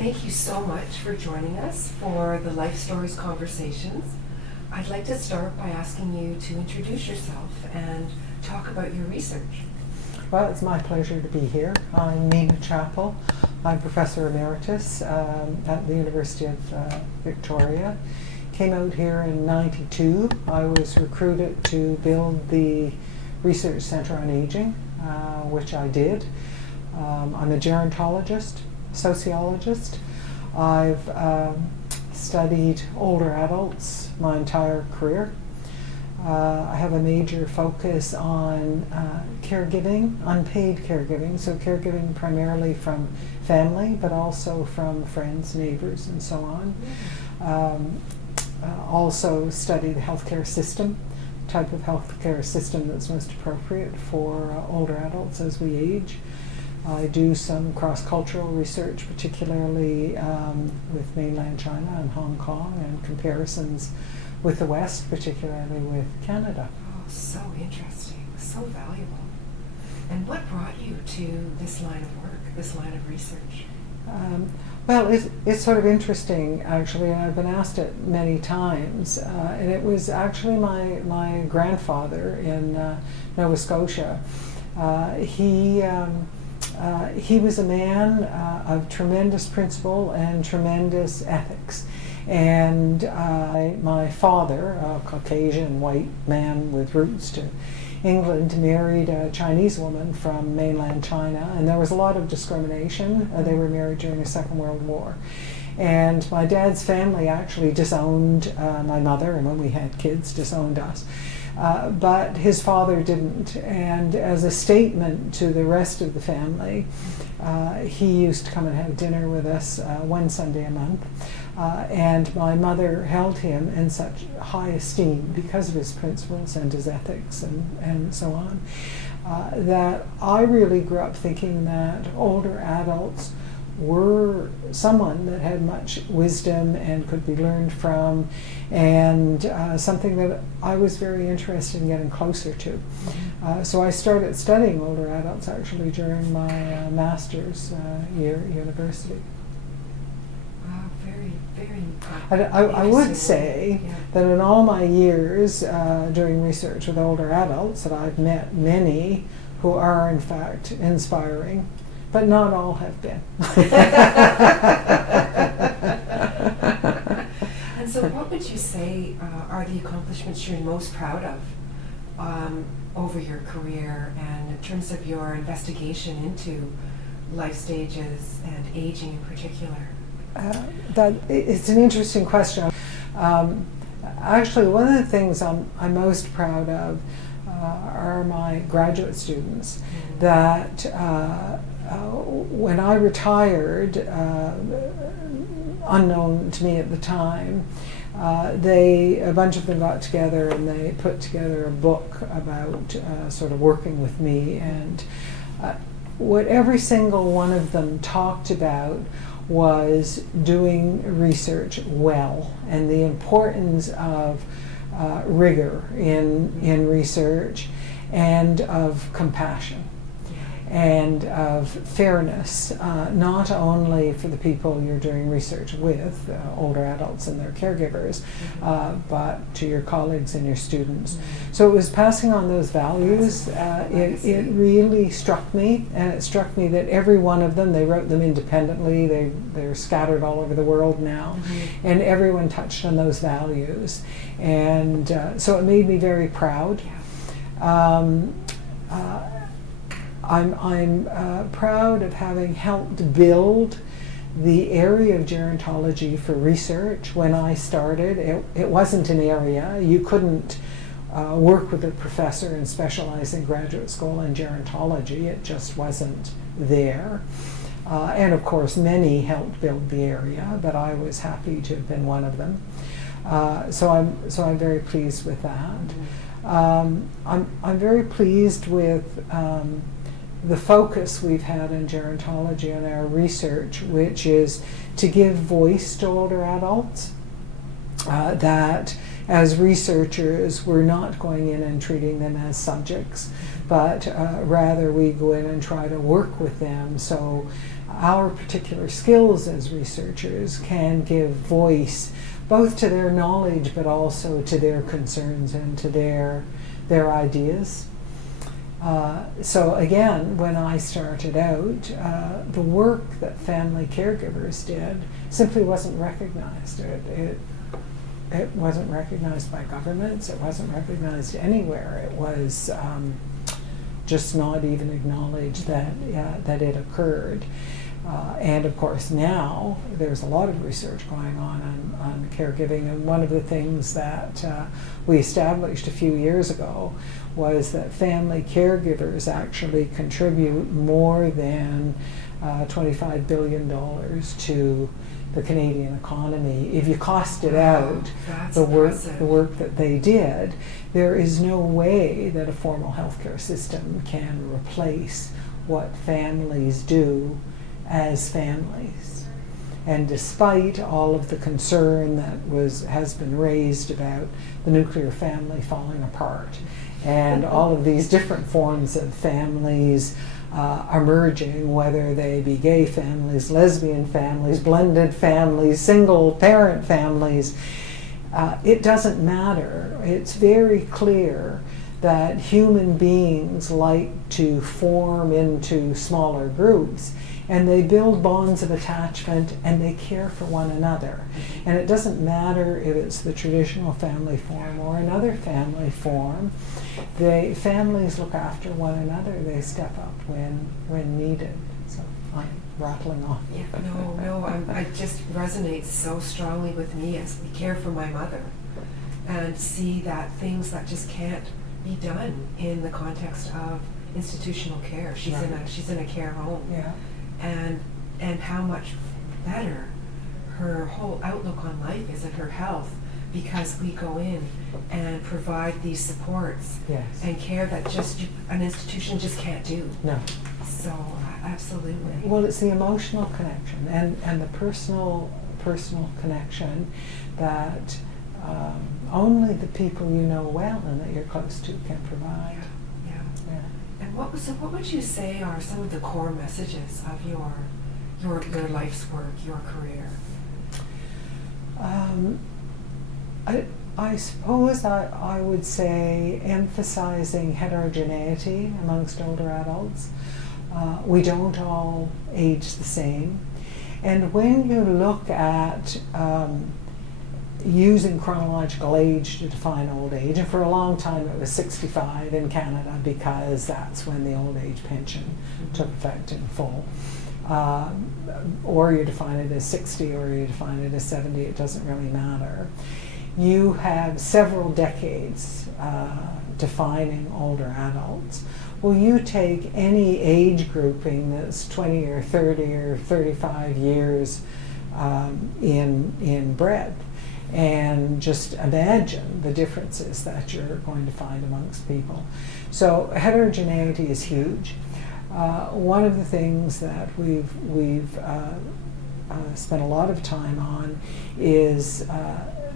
Thank you so much for joining us for the Life Stories Conversations. I'd like to start by asking you to introduce yourself and talk about your research. Well, it's my pleasure to be here. I'm Neena Chappell. I'm Professor Emeritus at the University of Victoria. Came out here in '92. I was recruited to build the Research Centre on Aging, which I did. I'm a gerontologist, sociologist. I've studied older adults my entire career. I have a major focus on caregiving, unpaid caregiving, so caregiving primarily from family, but also from friends, neighbors, and so on. Also study the healthcare system, type of healthcare system that's most appropriate for older adults as we age. I do some cross-cultural research, particularly with mainland China and Hong Kong, and comparisons with the West, particularly with Canada. Oh, so interesting, so valuable. And what brought you to this line of work, this line of research? Well, it's sort of interesting, actually, and I've been asked it many times, and it was actually my grandfather in Nova Scotia. He was a man of tremendous principle and tremendous ethics. And my father, a Caucasian white man with roots to England, married a Chinese woman from mainland China, and there was a lot of discrimination. They were married during the Second World War. And my dad's family actually disowned my mother, and when we had kids, disowned us. But his father didn't, and as a statement to the rest of the family, he used to come and have dinner with us one Sunday a month. And my mother held him in such high esteem because of his principles and his ethics and so on, that I really grew up thinking that older adults were someone that had much wisdom and could be learned from, and something that I was very interested in getting closer to. Mm-hmm. So I started studying older adults actually during my master's year at university. Wow, very, very I would say that in all my years doing research with older adults that I've met many who are in fact inspiring, but not all have been. And so what would you say are the accomplishments you're most proud of over your career, and in terms of your investigation into life stages and aging in particular? It's an interesting question. Actually, one of the things I'm most proud of are my graduate students. Mm-hmm. That when I retired, unknown to me at the time, a bunch of them got together and they put together a book about sort of working with me, and what every single one of them talked about was doing research well, and the importance of rigor in research, and of compassion, and of fairness, not only for the people you're doing research with, older adults and their caregivers, but to your colleagues and your students. Mm-hmm. So it was passing on those values. It really struck me, and it struck me that every one of them, they wrote them independently, they're scattered all over the world now, mm-hmm. and everyone touched on those values. And so it made me very proud. I'm proud of having helped build the area of gerontology for research. When I started, it wasn't an area. You couldn't work with a professor and specialize in graduate school in gerontology. It just wasn't there. And of course, many helped build the area, but I was happy to have been one of them. So I'm very pleased with that. I'm very pleased with the focus we've had in gerontology and our research, which is to give voice to older adults, that as researchers we're not going in and treating them as subjects, but rather we go in and try to work with them. So our particular skills as researchers can give voice both to their knowledge but also to their concerns and to their ideas. So again, when I started out, the work that family caregivers did simply wasn't recognized. It wasn't recognized by governments. It wasn't recognized anywhere. It was just not even acknowledged that it occurred. And of course now there's a lot of research going on caregiving, and one of the things that we established a few years ago was that family caregivers actually contribute more than $25 billion to the Canadian economy. If you costed out the work that they did, there is no way that a formal healthcare system can replace what families do as families. And despite all of the concern that has been raised about the nuclear family falling apart and all of these different forms of families emerging, whether they be gay families, lesbian families, blended families, single parent families, it doesn't matter. It's very clear that human beings like to form into smaller groups, and they build bonds of attachment and they care for one another. And it doesn't matter if it's the traditional family form or another family form. Families look after one another. They step up when needed. So I'm rattling on. Yeah, no, it just resonates so strongly with me as we care for my mother and see that things that just can't be done in the context of institutional care. She's in a care home. Yeah. And how much better her whole outlook on life is, and her health, because we go in and provide these supports and care that just an institution just can't do. No. So absolutely. Well, it's the emotional connection and the personal connection that only the people you know well and that you're close to can provide. Yeah. And what would you say are some of the core messages of your life's work, your career? I suppose I would say emphasizing heterogeneity amongst older adults. We don't all age the same. And when you look at using chronological age to define old age, and for a long time it was 65 in Canada because that's when the old age pension took effect in full. Or you define it as 60 or you define it as 70, it doesn't really matter. You have several decades defining older adults. Well, you take any age grouping that's 20 or 30 or 35 years in breadth, and just imagine the differences that you're going to find amongst people. So heterogeneity is huge. One of the things that we've spent a lot of time on is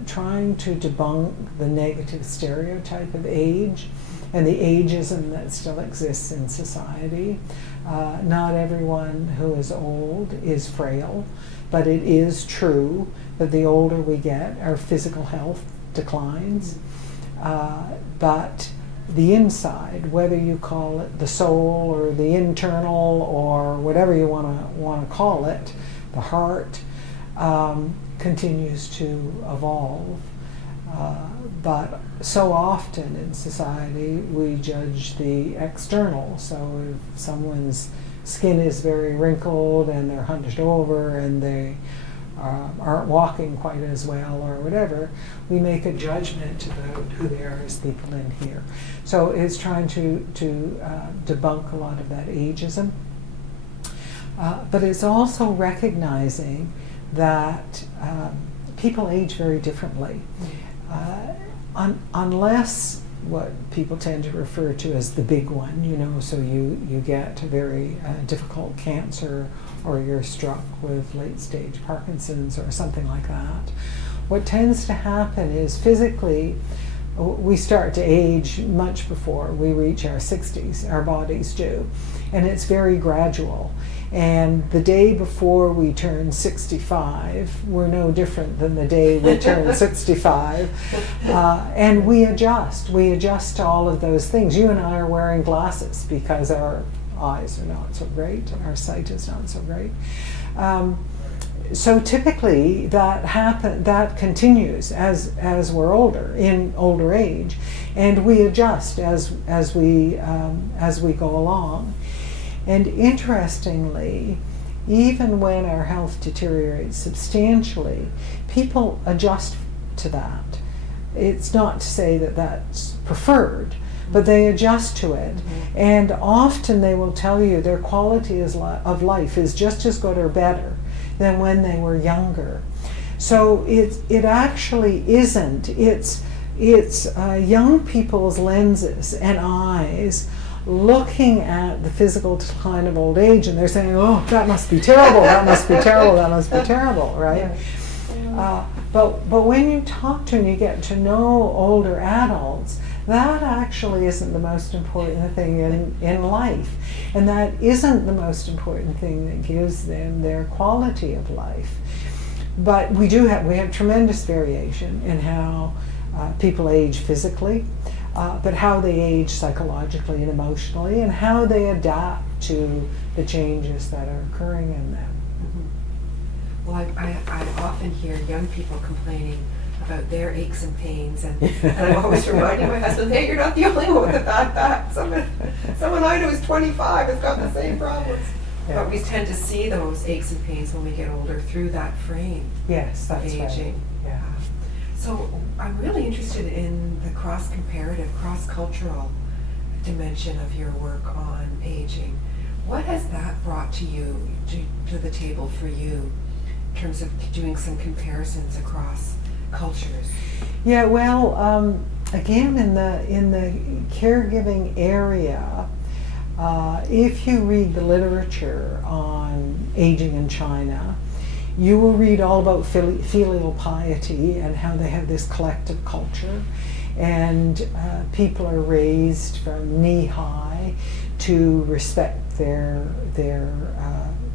trying to debunk the negative stereotype of age and the ageism that still exists in society. Not everyone who is old is frail, but it is true that the older we get, our physical health declines. But the inside, whether you call it the soul or the internal or whatever you want to call it, the heart, continues to evolve. But so often in society we judge the external. So if someone's skin is very wrinkled and they're hunched over and they aren't walking quite as well or whatever, we make a judgment about who they are as people in here. So it's trying to debunk a lot of that ageism. But it's also recognizing that people age very differently. Unless what people tend to refer to as the big one, so you get a very difficult cancer or you're struck with late stage Parkinson's or something like that. What tends to happen is physically we start to age much before we reach our 60s, our bodies do, and it's very gradual. And the day before we turn 65, we're no different than the day we turn 65. And we adjust. We adjust to all of those things. You and I are wearing glasses because our eyes are not so great, our sight is not so great. So typically that continues as we're older, in older age, and we adjust as we go along. And interestingly, even when our health deteriorates substantially, people adjust to that. It's not to say that that's preferred, but they adjust to it. Mm-hmm. And often they will tell you their quality of life is just as good or better than when they were younger. So it actually isn't. It's young people's lenses and eyes looking at the physical decline of old age, and they're saying, oh, that must be terrible, that must be terrible, that must be terrible, right? Yeah. But when you talk to and you get to know older adults, that actually isn't the most important thing in life. And that isn't the most important thing that gives them their quality of life. But we have tremendous variation in how people age physically, but how they age psychologically and emotionally, and how they adapt to the changes that are occurring in them. Mm-hmm. Well, I often hear young people complaining about their aches and pains, and I'm always reminding my husband, hey, you're not the only one with a bad back. Someone I know is 25 has got the same problems. Yeah. But we tend to see those aches and pains when we get older through that frame of aging. Right. Yeah. So I'm really interested in the cross-comparative, cross-cultural dimension of your work on aging. What has that brought to you, to the table for you, in terms of doing some comparisons across cultures? Yeah, well, again, in the caregiving area, if you read the literature on aging in China, you will read all about filial piety and how they have this collective culture, and people are raised from knee high to respect their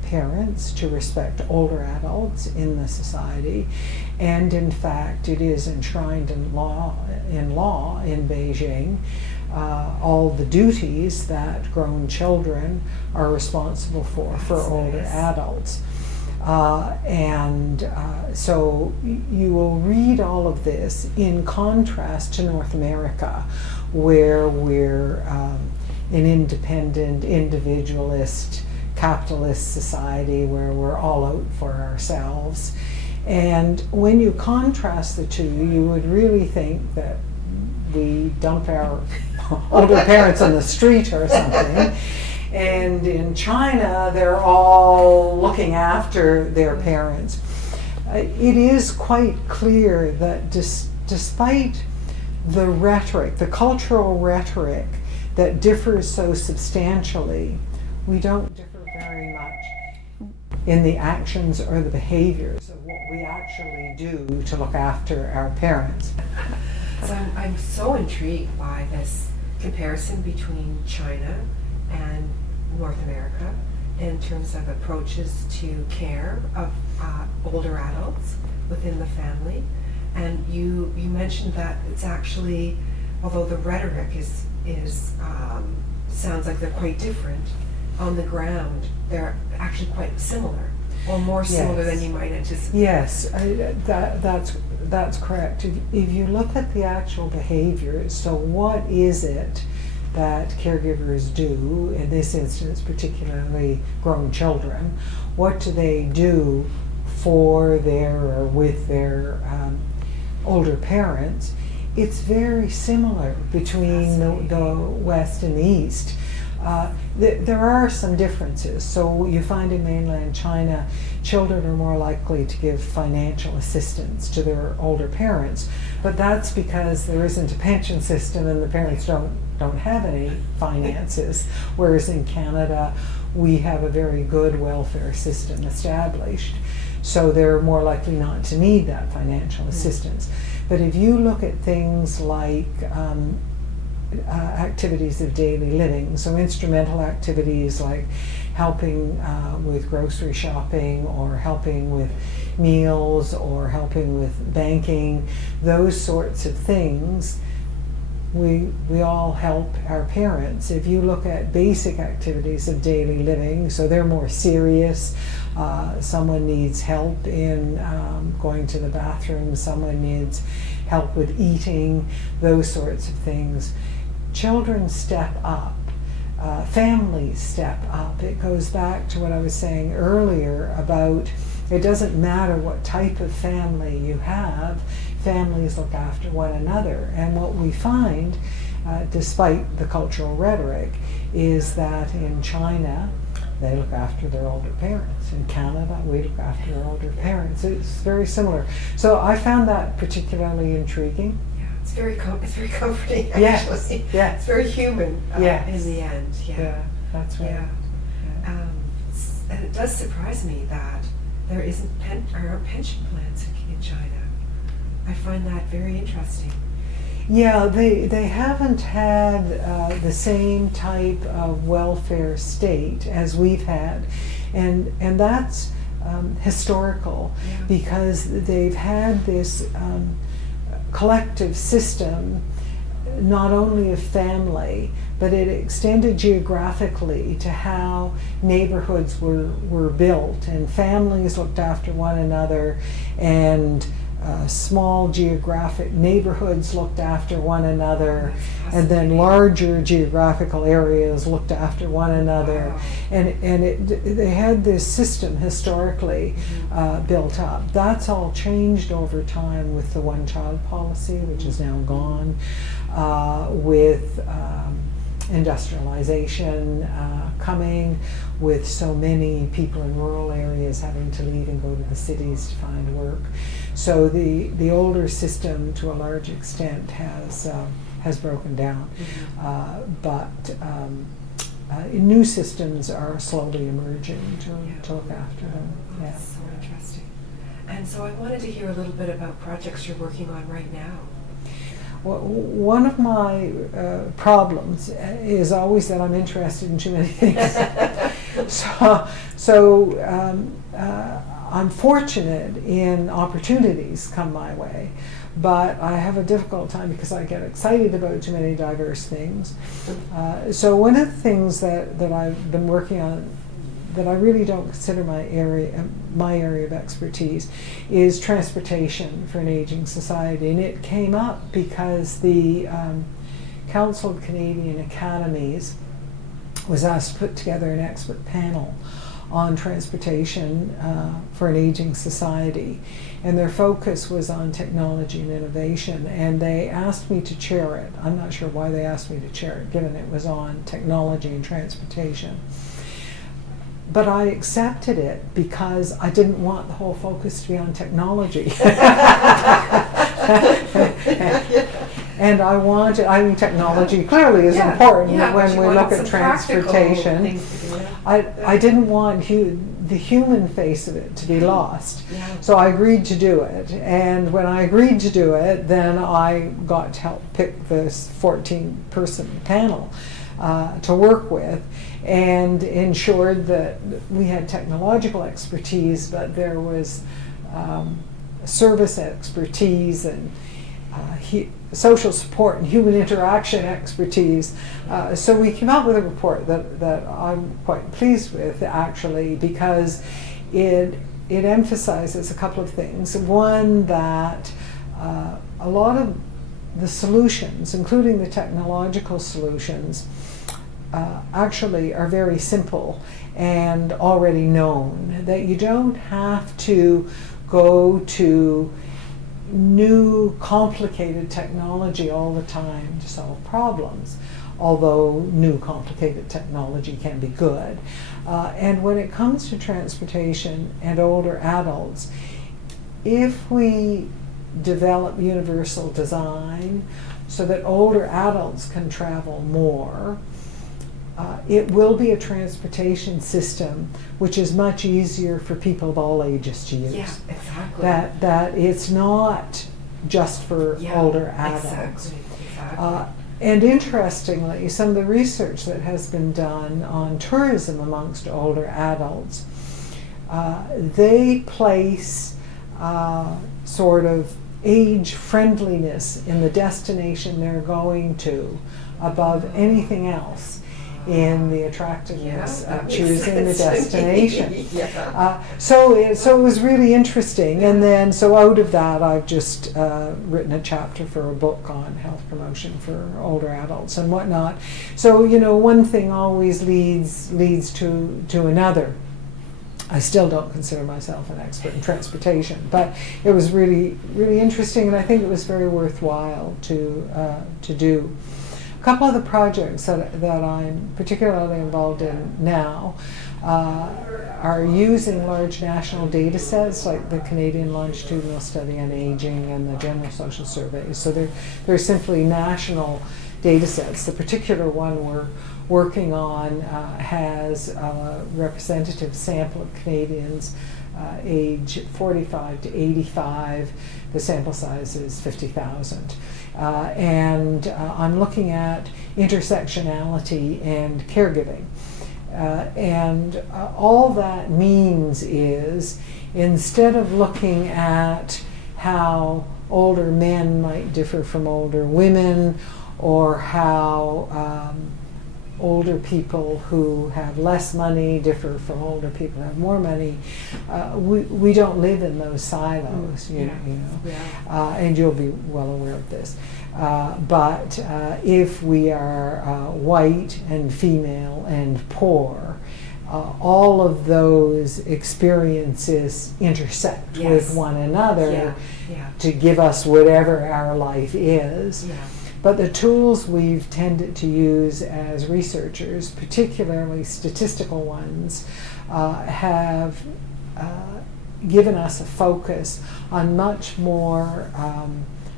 parents, to respect older adults in the society, and in fact it is enshrined in law in Beijing. All the duties that grown children are responsible for older adults. So you will read all of this in contrast to North America, where we're an independent, individualist, capitalist society where we're all out for ourselves. And when you contrast the two, you would really think that we dump our older parents on the street or something. And in China, they're all looking after their parents. It is quite clear that despite the rhetoric, the cultural rhetoric that differs so substantially, we don't differ very much in the actions or the behaviors of what we actually do to look after our parents. So I'm so intrigued by this comparison between China and North America in terms of approaches to care of older adults within the family. And you mentioned that it's actually, although the rhetoric is sounds like they're quite different, on the ground they're actually quite similar, or more similar than you might anticipate. Yes, that's correct. If you look at the actual behaviors, so what is it that caregivers do, in this instance particularly grown children, what do they do for or with their older parents? It's very similar between the West and the East. There are some differences. So you find in mainland China, children are more likely to give financial assistance to their older parents, but that's because there isn't a pension system and the parents don't have any finances, whereas in Canada we have a very good welfare system established, so they're more likely not to need that financial assistance. But if you look at things like activities of daily living, so instrumental activities like helping with grocery shopping, or helping with meals, or helping with banking, those sorts of things. We all help our parents. If you look at basic activities of daily living, so they're more serious. Someone needs help in going to the bathroom, someone needs help with eating, those sorts of things. Children step up. Families step up. It goes back to what I was saying earlier about it doesn't matter what type of family you have, families look after one another. And what we find, despite the cultural rhetoric, is that in China, they look after their older parents. In Canada, we look after our older parents. It's very similar. So I found that particularly intriguing. It's very comforting, actually. Yes, yes. It's very human Yes. in the end. Yeah, that's right. Yeah. And it does surprise me that there aren't pension plans in China. I find that very interesting. Yeah, they haven't had the same type of welfare state as we've had, and that's historical, because they've had this collective system, not only of family, but it extended geographically to how neighborhoods were built, and families looked after one another, and small geographic neighborhoods looked after one another, and then larger geographical areas looked after one another. Wow. And they had this system historically built up. That's all changed over time with the one-child policy, which is now gone, with industrialization coming, with so many people in rural areas having to leave and go to the cities to find work. So the older system, to a large extent, has broken down. But new systems are slowly emerging to look after them. Yeah. That's so interesting. And so I wanted to hear a little bit about projects you're working on right now. Well, one of my problems is always that I'm interested in too many things. So I'm fortunate in opportunities come my way, but I have a difficult time because I get excited about too many diverse things. So one of the things that I've been working on that I really don't consider my area of expertise is transportation for an aging society, and it came up because the Council of Canadian Academies was asked to put together an expert panel on transportation for an aging society, and their focus was on technology and innovation, and they asked me to chair it. I'm not sure why they asked me to chair it, given it was on technology and transportation. But I accepted it because I didn't want the whole focus to be on technology. And I mean, technology clearly is important when we look at transportation. I didn't want the human face of it to be lost. So I agreed to do it. And when I agreed to do it, then I got to help pick this 14-person panel to work with, and ensured that we had technological expertise, but there was service expertise and social support and human interaction expertise. So we came out with a report that I'm quite pleased with, actually, because it emphasizes a couple of things. One, that a lot of the solutions, including the technological solutions, actually are very simple and already known, that you don't have to go to new complicated technology all the time to solve problems, although new complicated technology can be good. And when it comes to transportation and older adults, if we develop universal design so that older adults can travel more, it will be a transportation system which is much easier for people of all ages to use. Yeah, exactly. That it's not just for older adults. Exactly. And interestingly, some of the research that has been done on tourism amongst older adults, they place sort of age friendliness in the destination they're going to above anything else in the attractiveness of choosing the destination. So it was really interesting. And then, so out of that, I've just written a chapter for a book on health promotion for older adults and whatnot. So, one thing always leads to another. I still don't consider myself an expert in transportation, but it was really, really interesting, and I think it was very worthwhile to do. A couple of the projects that I'm particularly involved in now are using large national data sets like the Canadian Longitudinal Study on Aging and the General Social Survey. So they're simply national data sets. The particular one we're working on has a representative sample of Canadians age 45 to 85. The sample size is 50,000. And I'm looking at intersectionality and caregiving. And all that means is, instead of looking at how older men might differ from older women, or how older people who have less money differ from older people who have more money, we don't live in those silos, you know. And you'll be well aware of this. But if we are white and female and poor, all of those experiences intersect with one another to give us whatever our life is. But the tools we've tended to use as researchers, particularly statistical ones, have given us a focus on much more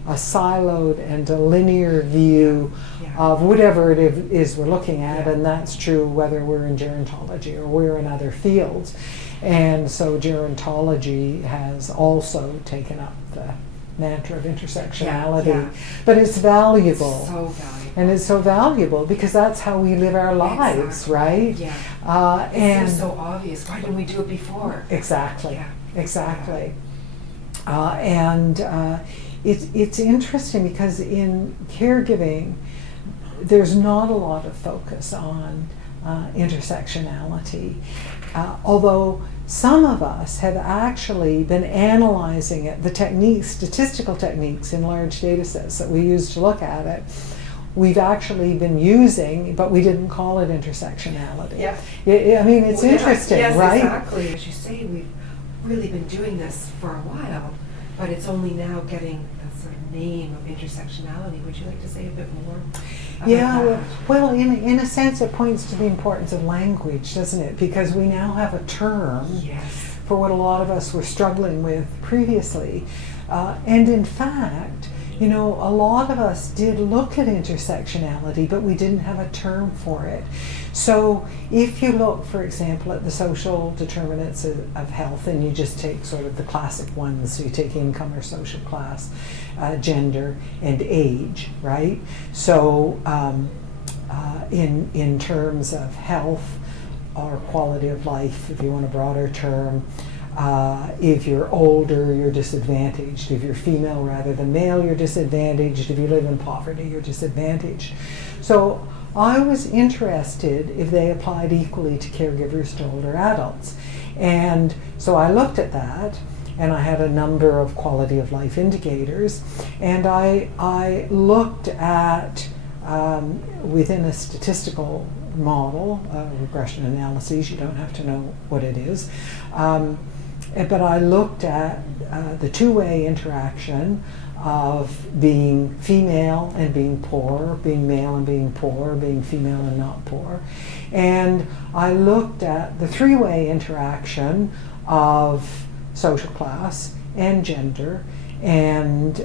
a siloed and a linear view of whatever it is we're looking at, and that's true whether we're in gerontology or we're in other fields. And so gerontology has also taken up the mantra of intersectionality, but it's valuable. So valuable. And it's so valuable because that's how we live our lives, right? And it's so obvious. Why didn't we do it before? Exactly. It's interesting because in caregiving, there's not a lot of focus on intersectionality, although some of us have actually been analyzing it, the techniques, statistical techniques in large data sets that we use to look at it, we've actually been using, but we didn't call it intersectionality. I mean, it's interesting, right? Yes, exactly. As you say, we've really been doing this for a while, but it's only now getting the sort of name of intersectionality. Would you like to say a bit more about that? Well, in a sense, it points to the importance of language, doesn't it? Because we now have a term for what a lot of us were struggling with previously. And in fact, a lot of us did look at intersectionality, but we didn't have a term for it. So if you look, for example, at the social determinants of health, and you just take sort of the classic ones, so you take income or social class, gender, and age, right? So in terms of health or quality of life, if you want a broader term, if you're older, you're disadvantaged. If you're female rather than male, you're disadvantaged. If you live in poverty, you're disadvantaged. So I was interested if they applied equally to caregivers to older adults. And so I looked at that, and I had a number of quality of life indicators, and I looked at, within a statistical model, regression analyses, you don't have to know what it is, but I looked at the two-way interaction of being female and being poor, being male and being poor, being female and not poor. And I looked at the three-way interaction of social class and gender and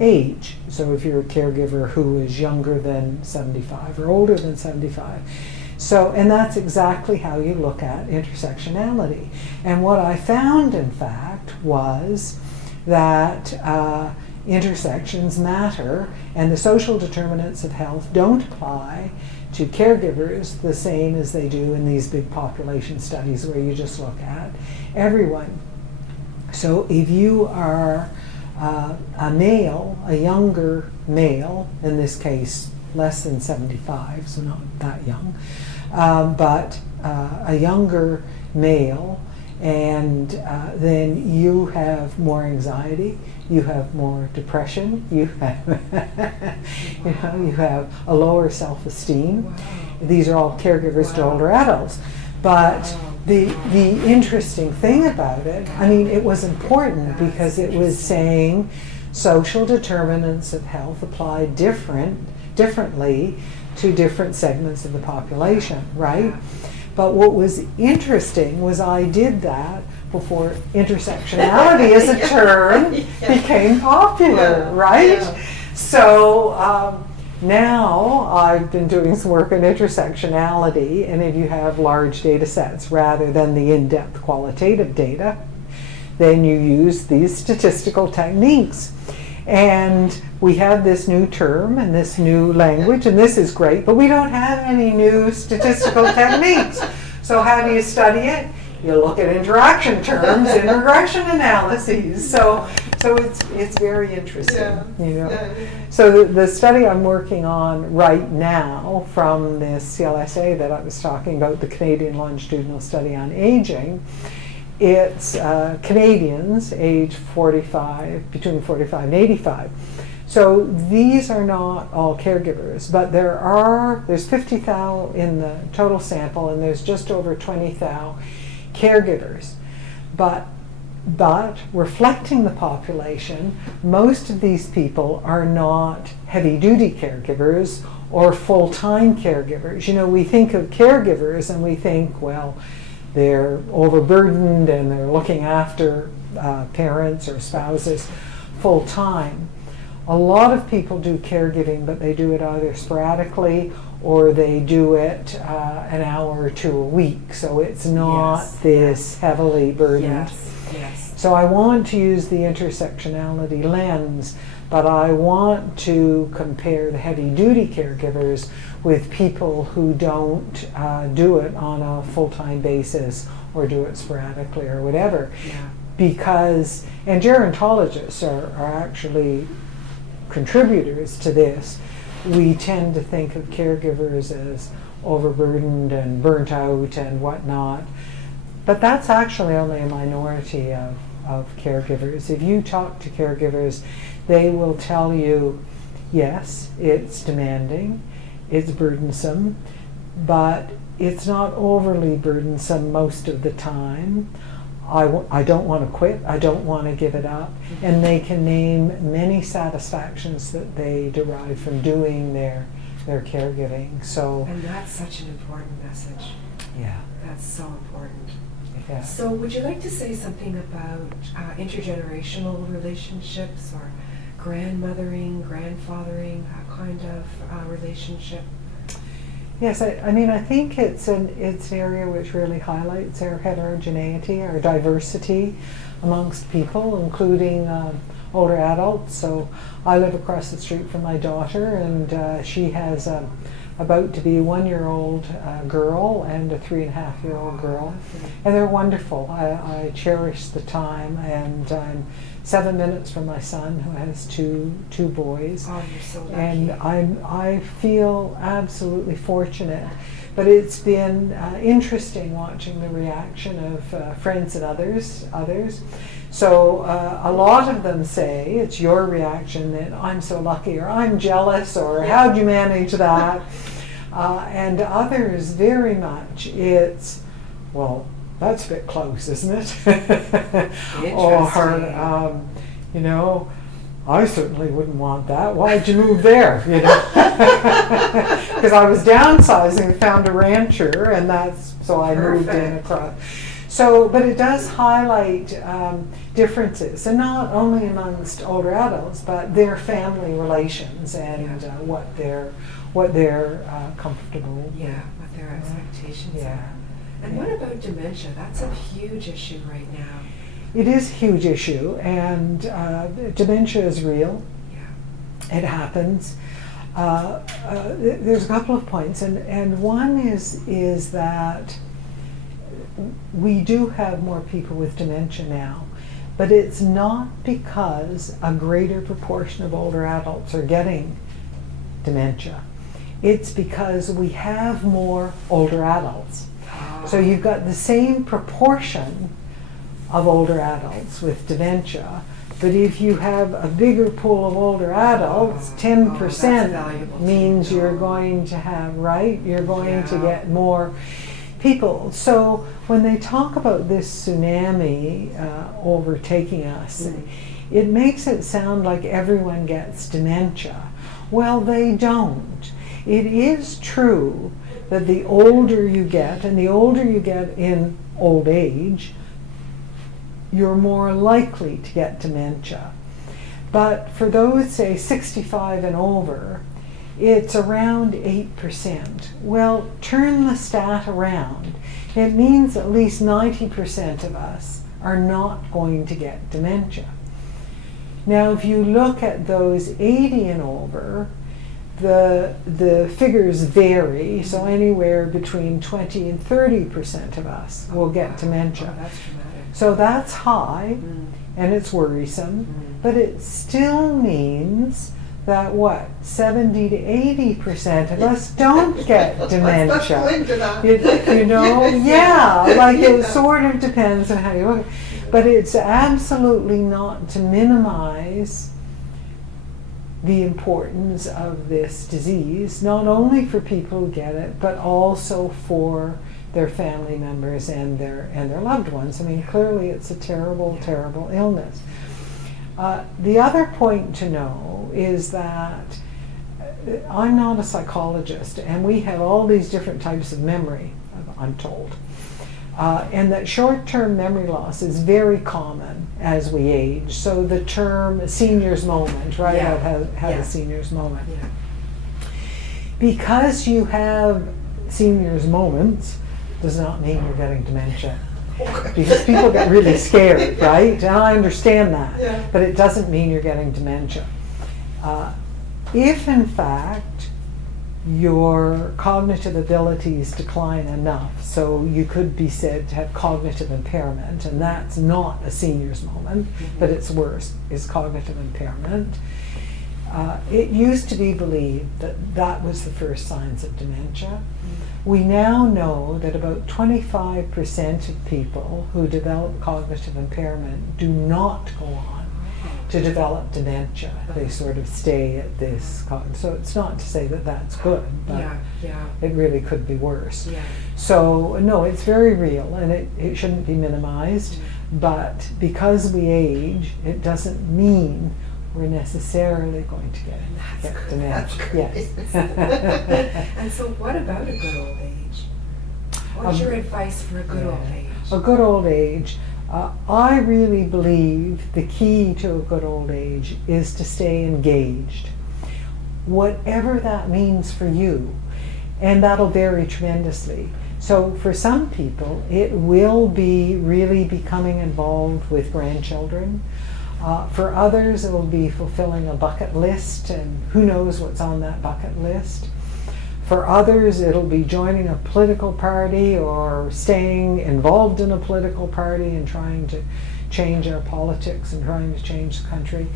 age. So if you're a caregiver who is younger than 75 or older than 75. So, and that's exactly how you look at intersectionality. And what I found, in fact, was that intersections matter, and the social determinants of health don't apply to caregivers the same as they do in these big population studies where you just look at everyone. So if you are a male, a younger male, in this case less than 75, so not that young, but a younger male, and then you have more anxiety, you have more depression, you have, you have a lower self-esteem. Wow. These are all caregivers to Wow. older adults. But Wow. the interesting thing about it, I mean, it was important That's because it was saying social determinants of health apply differently to different segments of the population, right? Yeah. But what was interesting was I did that before intersectionality as a term Yeah. became popular, Yeah. right? Yeah. So now I've been doing some work on intersectionality, and if you have large data sets rather than the in-depth qualitative data, then you use these statistical techniques. And we have this new term and this new language, and this is great, but we don't have any new statistical techniques. So how do you study it? You look at interaction terms in regression analyses. So it's very interesting, you know. So the study I'm working on right now from this CLSA that I was talking about, the Canadian Longitudinal Study on Aging, it's Canadians age 45, between 45 and 85. So these are not all caregivers, but there's 50,000 in the total sample, and there's just over 20,000 caregivers. But reflecting the population, most of these people are not heavy-duty caregivers or full-time caregivers. You know, we think of caregivers and we think, well, they're overburdened and they're looking after parents or spouses full-time. A lot of people do caregiving, but they do it either sporadically or they do it an hour or two a week. So it's not this heavily burdened. Yes. So I want to use the intersectionality lens, but I want to compare the heavy-duty caregivers with people who don't do it on a full-time basis or do it sporadically or whatever. Yeah. Because, and gerontologists are actually contributors to this. We tend to think of caregivers as overburdened and burnt out and whatnot, but that's actually only a minority of caregivers. If you talk to caregivers, they will tell you, yes, it's demanding, it's burdensome, but it's not overly burdensome most of the time. I don't want to quit, I don't want to give it up. And they can name many satisfactions that they derive from doing their caregiving. So, And that's such an important message. yeah. That's so important. Yeah. So would you like to say something about intergenerational relationships or grandmothering, grandfathering, that kind of relationship? Yes, I mean, I think it's an area which really highlights our heterogeneity, our diversity amongst people, including older adults. So I live across the street from my daughter, and she has about to be a 1-year-old girl and a 3.5-year-old girl, and they're wonderful. I cherish the time, and I'm 7 minutes from my son, who has two boys. Oh, you're so lucky. And I feel absolutely fortunate. But it's been interesting watching the reaction of friends and others. So a lot of them say it's your reaction that I'm so lucky, or I'm jealous, or how'd you manage that? And others very much it's, well, that's a bit close, isn't it? Or, you know, I certainly wouldn't want that. Why'd you move there? You know, because I was downsizing, found a rancher, and so I moved in across. So, but it does highlight differences, and not only amongst older adults, but their family relations and what they're comfortable with. Yeah, what their expectations Yeah. are. And what about dementia? That's a huge issue right now. It is a huge issue, and dementia is real. Yeah. It happens. There's a couple of points, and one is that we do have more people with dementia now, but it's not because a greater proportion of older adults are getting dementia. It's because we have more older adults. So you've got the same proportion of older adults with dementia, but if you have a bigger pool of older adults, 10% means you're going to have, right? You're going to get more people. So when they talk about this tsunami overtaking us, it makes it sound like everyone gets dementia. Well, they don't. It is true that the older you get, and the older you get in old age, you're more likely to get dementia. But for those, say, 65 and over, it's around 8%. Well, turn the stat around. It means at least 90% of us are not going to get dementia. Now, if you look at those 80 and over, the figures vary, so anywhere between 20 and 30% of us will get dementia. Oh, that's dramatic. So that's high, and it's worrisome, but it still means that 70 to 80% of us don't get dementia. It sort of depends on how you look. But it's absolutely not to minimize the importance of this disease, not only for people who get it, but also for their family members and their loved ones. I mean, clearly it's a terrible, terrible illness. The other point to know is that I'm not a psychologist, and we have all these different types of memory, I'm told. And that short-term memory loss is very common as we age. So the term senior's moment, right? Yeah. I've had a senior's moment. Yeah. Because you have senior's moments does not mean you're getting dementia. Because people get really scared, right? And I understand that. Yeah. But it doesn't mean you're getting dementia. If in fact your cognitive abilities decline enough, so you could be said to have cognitive impairment, and that's not a senior's moment, but it's worse, is cognitive impairment. It used to be believed that that was the first signs of dementia. We now know that about 25% of people who develop cognitive impairment do not go on to develop dementia. They sort of stay at this. So it's not to say that that's good, but it really could be worse. Yeah. So no, it's very real, and it shouldn't be minimized. But because we age, it doesn't mean we're necessarily going to get dementia. Yes. And so what about a good old age? What's your advice for a good old age? A good old age. I really believe the key to a good old age is to stay engaged, whatever that means for you, and that'll vary tremendously. So for some people, it will be really becoming involved with grandchildren. For others, it will be fulfilling a bucket list, and who knows what's on that bucket list. For others, it'll be joining a political party or staying involved in a political party and trying to change our politics and trying to change the country.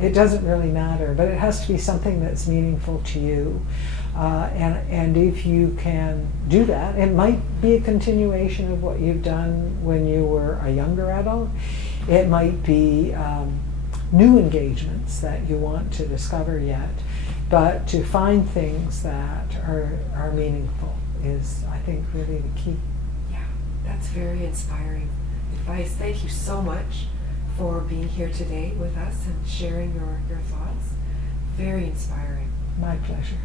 It doesn't really matter, but it has to be something that's meaningful to you. And if you can do that, it might be a continuation of what you've done when you were a younger adult. It might be new engagements that you want to discover yet. But to find things that are meaningful is, I think, really the key. Yeah, that's very inspiring advice. Thank you so much for being here today with us and sharing your thoughts. Very inspiring. My pleasure.